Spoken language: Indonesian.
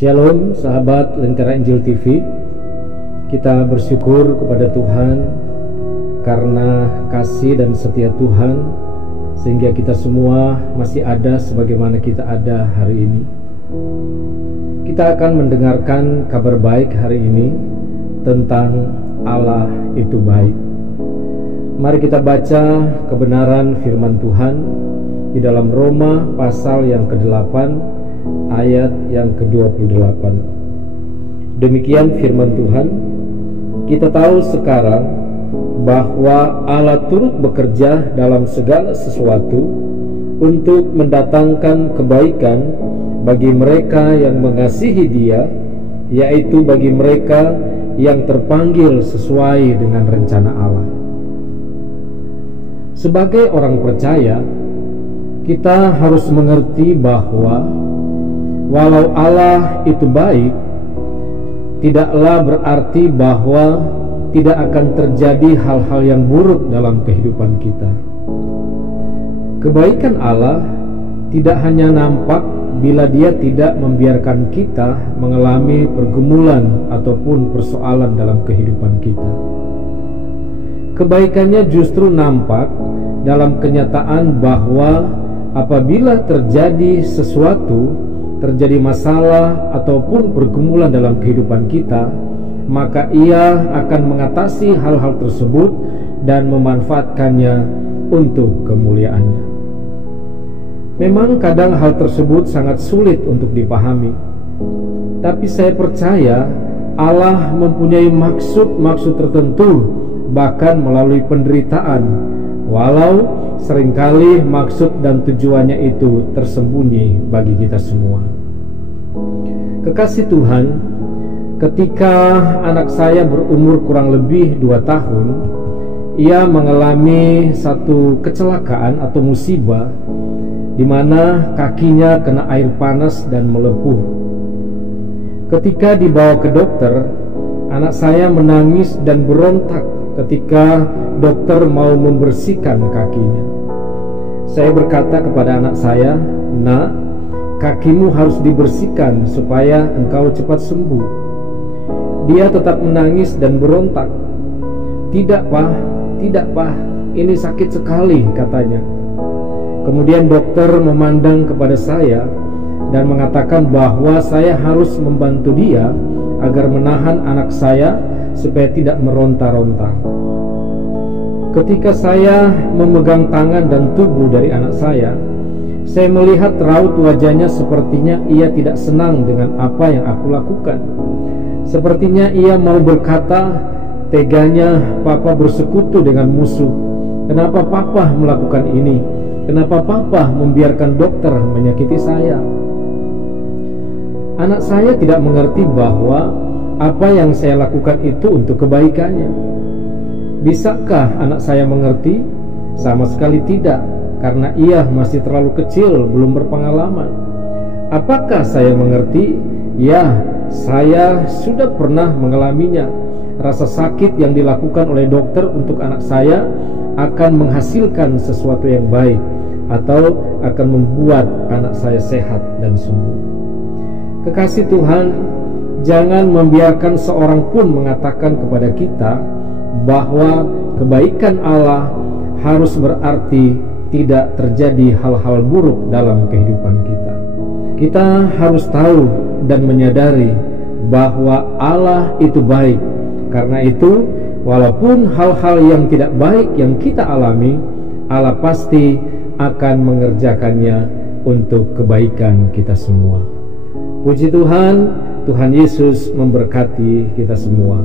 Shalom sahabat Lentera Injil TV. Kita bersyukur kepada Tuhan karena kasih dan setia Tuhan, sehingga kita semua masih ada sebagaimana kita ada hari ini. Kita akan mendengarkan kabar baik hari ini tentang Allah itu baik. Mari kita baca kebenaran firman Tuhan di dalam Roma pasal yang ke-8 ayat yang ke-28. Demikian firman Tuhan. Kita tahu sekarang bahwa Allah turut bekerja dalam segala sesuatu untuk mendatangkan kebaikan bagi mereka yang mengasihi Dia, yaitu bagi mereka yang terpanggil sesuai dengan rencana Allah. Sebagai orang percaya, kita harus mengerti bahwa walau Allah itu baik, tidaklah berarti bahwa tidak akan terjadi hal-hal yang buruk dalam kehidupan kita. Kebaikan Allah tidak hanya nampak bila Dia tidak membiarkan kita mengalami pergumulan ataupun persoalan dalam kehidupan kita. Kebaikannya justru nampak dalam kenyataan bahwa apabila terjadi sesuatu, terjadi masalah ataupun pergumulan dalam kehidupan kita, maka Ia akan mengatasi hal-hal tersebut dan memanfaatkannya untuk kemuliaan-Nya. Memang kadang hal tersebut sangat sulit untuk dipahami, tapi saya percaya Allah mempunyai maksud-maksud tertentu, bahkan melalui penderitaan, walau seringkali maksud dan tujuannya itu tersembunyi bagi kita semua. Kekasih Tuhan, ketika anak saya berumur kurang lebih 2 tahun, ia mengalami satu kecelakaan atau musibah di mana kakinya kena air panas dan melepuh. Ketika dibawa ke dokter, anak saya menangis dan berontak ketika dokter mau membersihkan kakinya. Saya berkata kepada anak saya, "Nak, kakimu harus dibersihkan supaya engkau cepat sembuh." Dia tetap menangis dan berontak. "Tidak, Pak, tidak, Pak, ini sakit sekali," katanya. Kemudian dokter memandang kepada saya dan mengatakan bahwa saya harus membantu dia agar menahan anak saya supaya tidak meronta-ronta. Ketika saya memegang tangan dan tubuh dari anak saya melihat raut wajahnya, sepertinya ia tidak senang dengan apa yang aku lakukan. Sepertinya ia mau berkata, "Teganya Papa bersekutu dengan musuh. Kenapa Papa melakukan ini? Kenapa Papa membiarkan dokter menyakiti saya?" Anak saya tidak mengerti bahwa apa yang saya lakukan itu untuk kebaikannya. Bisakah anak saya mengerti? Sama sekali tidak, karena ia masih terlalu kecil, belum berpengalaman. Apakah saya mengerti? Ya, saya sudah pernah mengalaminya. Rasa sakit yang dilakukan oleh dokter untuk anak saya akan menghasilkan sesuatu yang baik, atau akan membuat anak saya sehat dan sembuh. Kekasih Tuhan, jangan membiarkan seorang pun mengatakan kepada kita bahwa kebaikan Allah harus berarti tidak terjadi hal-hal buruk dalam kehidupan kita. Kita harus tahu dan menyadari bahwa Allah itu baik. Karena itu, walaupun hal-hal yang tidak baik yang kita alami, Allah pasti akan mengerjakannya untuk kebaikan kita semua. Puji Tuhan, Tuhan Yesus memberkati kita semua.